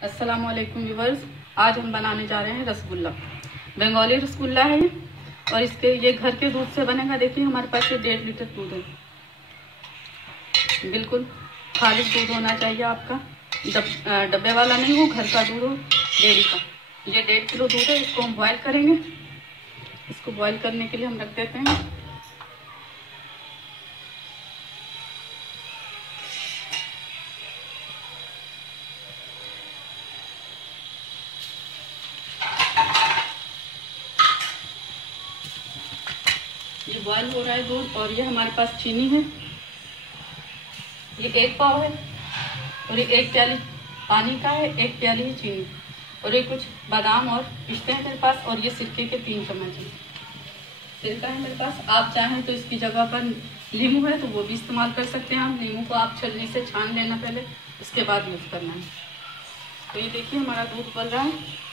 अस्सलाम वालेकुम व्यूवर्स। आज हम बनाने जा रहे हैं रसगुल्ला। बंगाली रसगुल्ला है और इसके ये घर के दूध से बनेगा। देखिए हमारे पास ये 1.5 लीटर दूध है। बिल्कुल खालिश दूध होना चाहिए आपका, डब्बे वाला नहीं हो, घर का दूध हो, डेयरी का। ये 1.5 किलो दूध है। इसको हम बॉयल करेंगे। इसको बॉयल करने के लिए हम रख देते हैं। ये बॉयल हो रहा है दूध और ये हमारे पास चीनी है। ये 1 पाव है और ये 1 प्याली पानी का है, 1 प्याली है चीनी और ये कुछ बादाम और पिस्ते हैं मेरे पास और ये सिरके के 3 चम्मच है। सिरका है मेरे पास। आप चाहें तो इसकी जगह पर नींबू है तो वो भी इस्तेमाल कर सकते हैं। आप नींबू को आप छलनी से छान लेना पहले, उसके बाद यूज़ करना है। तो ये देखिए हमारा दूध उबल रहा है।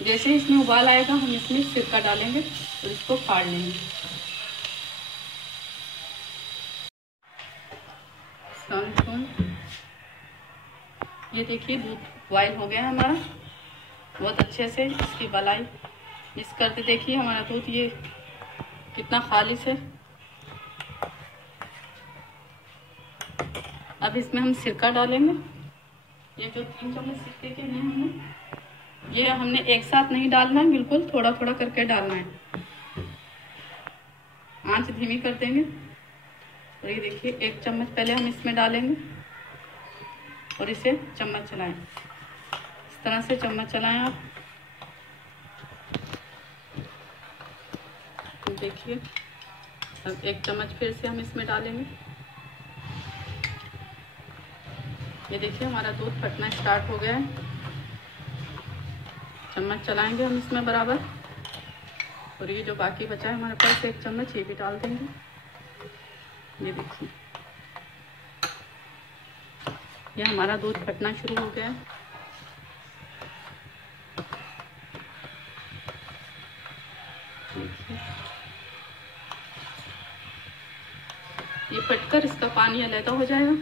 जैसे इसमें उबाल आएगा हम इसमें सिरका डालेंगे और इसको फाड़ लेंगे। ये देखिए दूध बॉयल हो गया है हमारा बहुत अच्छे से। इसकी बलाई इस करते देखिए हमारा दूध ये कितना खालिश है। अब इसमें हम सिरका डालेंगे। ये जो 3 चम्मच सिरके के हैं हमने एक साथ नहीं डालना है, बिल्कुल थोड़ा थोड़ा करके डालना है। आंच धीमी कर देंगे और ये देखिए 1 चम्मच पहले हम इसमें डालेंगे और इसे चम्मच चलाएं। इस तरह से चम्मच चलाएं आप। देखिए अब 1 चम्मच फिर से हम इसमें डालेंगे। ये देखिए हमारा दूध फटना स्टार्ट हो गया है। चम्मच चलाएंगे हम इसमें बराबर और ये जो बाकी बचा है हमारे पास 1 चम्मच ये भी डाल देंगे। ये देखिए ये हमारा दूध फटना शुरू हो गया है। ये फटकर इसका पानी अलग हो जाएगा।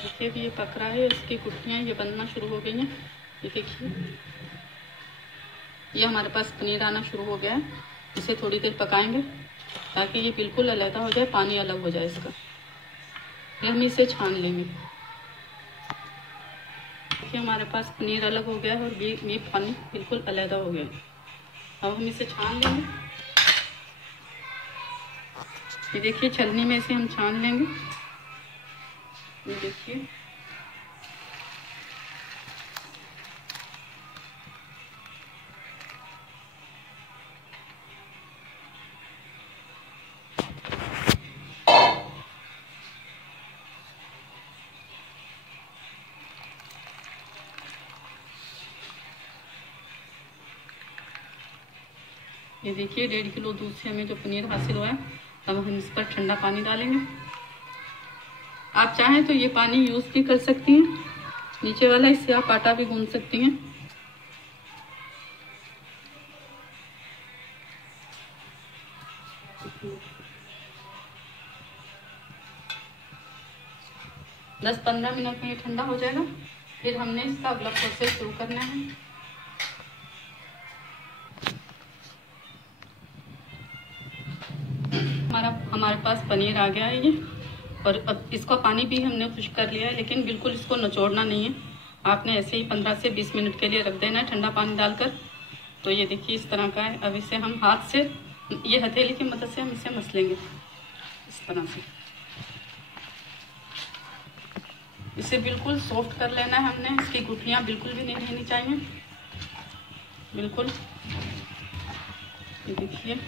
देखिए भी ये पक रहा है। इसकी गुठलियाँ ये बनना शुरू हो गई हैं। ये देखिए ये हमारे पास पनीर आना शुरू हो गया है। इसे थोड़ी देर पकाएंगे ताकि ये बिल्कुल अलग हो जाए, पानी अलग हो जाए इसका। फिर हम इसे छान लेंगे। देखिए हमारे पास पनीर अलग हो गया है और ये पानी बिल्कुल अलग हो गया है। अब हम इसे छान लेंगे। ये देखिए छलनी में इसे हम छान लेंगे। ये देखिए ये देखिए 1.5 किलो दूध से हमें जो पनीर हासिल हुआ है। अब हम इस पर ठंडा पानी डालेंगे। आप चाहें तो ये पानी यूज़ भी कर सकती हैं, नीचे वाला, इससे आप आटा भी गूंथ सकती हैं। दस 15 मिनट में ये ठंडा हो जाएगा। फिर हमने इसका अगला प्रोसेस शुरू करना है। हमारे पास पनीर आ गया है ये और अब इसका पानी भी हमने खुश कर लिया है, लेकिन बिल्कुल इसको निचोड़ना नहीं है। आपने ऐसे ही 15 से 20 मिनट के लिए रख देना है ठंडा पानी डालकर। तो ये देखिए इस तरह का है। अब इसे हम हाथ से, ये हथेली की मदद से हम इसे मस लेंगे इस तरह से। इसे बिल्कुल सॉफ्ट कर लेना है हमने। इसकी गुठलियाँ बिल्कुल भी नहीं रहनी चाहिए, बिल्कुल। ये देखिए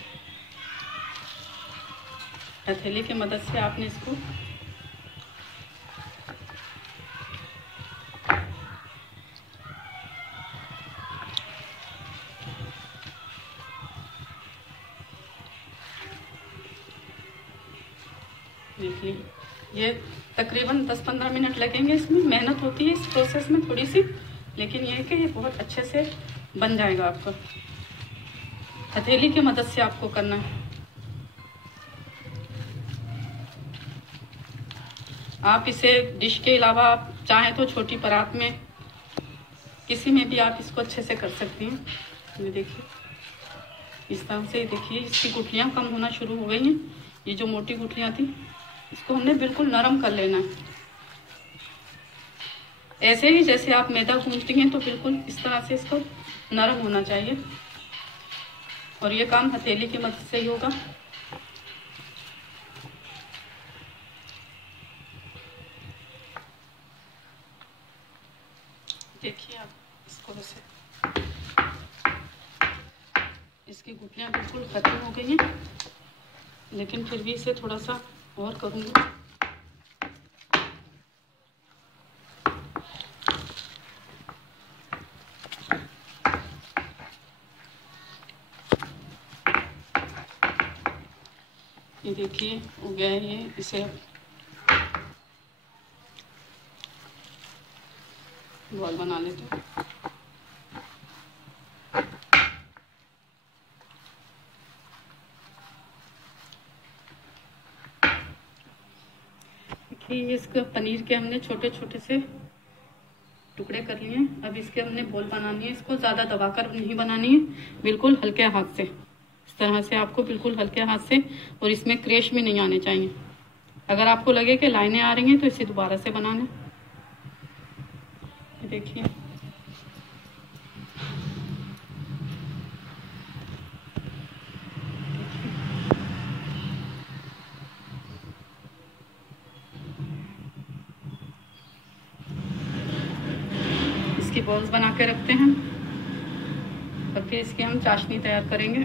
हथेली की मदद से आपने इसको देखिए, ये तकरीबन 10-15 मिनट लगेंगे। इसमें मेहनत होती है इस प्रोसेस में थोड़ी सी, लेकिन ये है कि ये बहुत अच्छे से बन जाएगा आपका। हथेली की मदद से आपको करना है। आप इसे डिश के अलावा आप चाहें तो छोटी परात में किसी में भी आप इसको अच्छे से कर सकती हैं। ये देखिए, इस तरह से देखिए इसकी गुठलियाँ कम होना शुरू हो गई हैं। ये जो मोटी गुठलियाँ थी इसको हमने बिल्कुल नरम कर लेना है। ऐसे ही जैसे आप मैदा गूंथती हैं तो बिल्कुल इस तरह से इसको नरम होना चाहिए, और ये काम हथेली की मदद से ही होगा। देखिए आप इसको वैसे, इसकी गुठलियाँ बिल्कुल खत्म हो गई हैं, लेकिन फिर भी इसे थोड़ा सा और करूँगी। ये देखिए हो गया है। ये इसे बॉल बना लेते हैं। देखिए इसके पनीर के हमने छोटे छोटे से टुकड़े कर लिए हैं। अब इसके हमने बॉल बनानी है। इसको ज़्यादा दबाकर नहीं बनानी है, बिल्कुल हल्के हाथ से, इस तरह से आपको बिल्कुल हल्के हाथ से, और इसमें क्रैश भी नहीं आने चाहिए। अगर आपको लगे कि लाइनें आ रही हैं तो इसे दोबारा से बनाना। ये देखिए, इसकी बॉल्स बना के रखते हैं और फिर इसकी हम चाशनी तैयार करेंगे।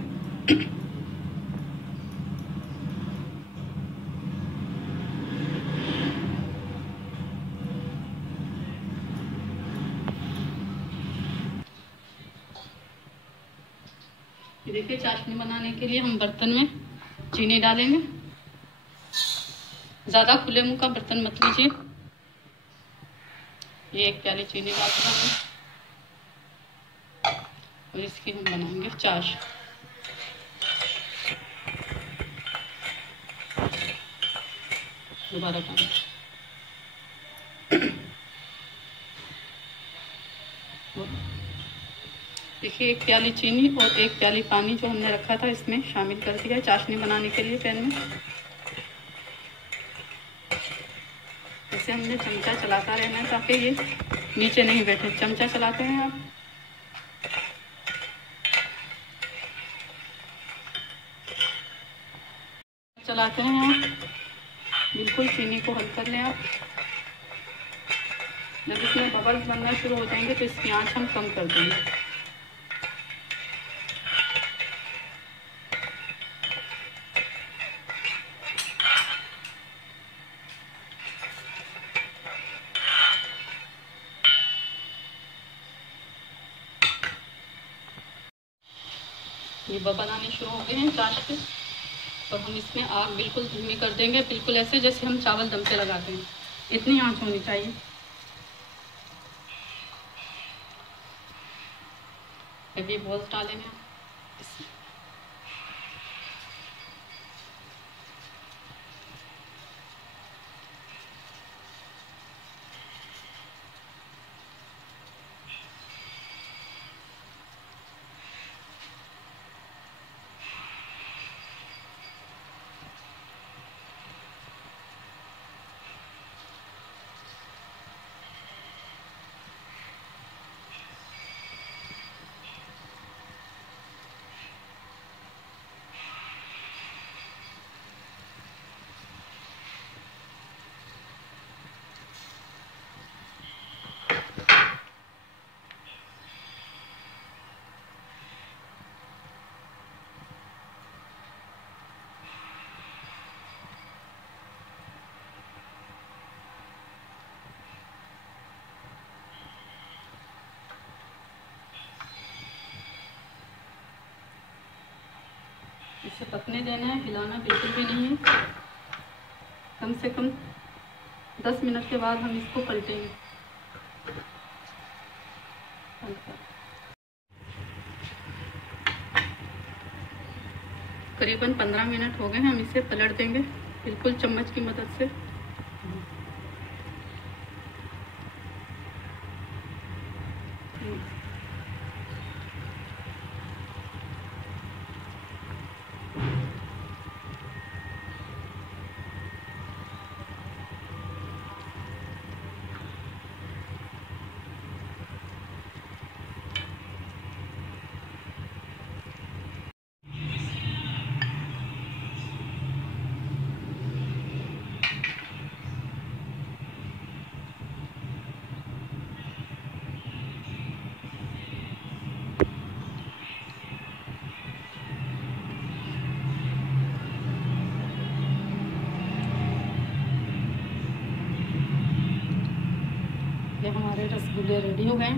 ये देखिए, चाशनी बनाने के लिए हम बर्तन में चीनी डालेंगे। ज़्यादा खुले मुंह का बर्तन मत लीजिए। ये 1 प्याली चीनी डाल देंगे और इसकी हम बनाएंगे चाश। दोबारा पानी। देखिए, 1 प्याली चीनी और 1 प्याली पानी जो हमने रखा था इसमें शामिल कर दिया है चाशनी बनाने के लिए पैन में। इसे हमने चमचा चलाता रहना है ताकि ये नीचे नहीं बैठे। चमचा चलाते हैं आप। चलाते हैं आप, बिल्कुल चीनी को हल कर लें आप। जब इसमें बबल्स बनना शुरू हो जाएंगे तो इसकी आंच हम कम कर देंगे। ये बबल आने शुरू हो गए हैं चाश के, और हम इसमें आग बिल्कुल धीमी कर देंगे, बिल्कुल ऐसे जैसे हम चावल दम पे लगाते हैं, इतनी आंच होनी चाहिए। अभी बॉल्स डालेंगे इसमें। इसे पकने देना है, हिलाना बिल्कुल भी नहीं है। कम से कम 10 मिनट के बाद हम इसको पलटेंगे। करीबन 15 मिनट हो गए हैं, हम इसे पलट देंगे बिल्कुल चम्मच की मदद से। ये हमारे रसगुल्ले रेडी हो गए।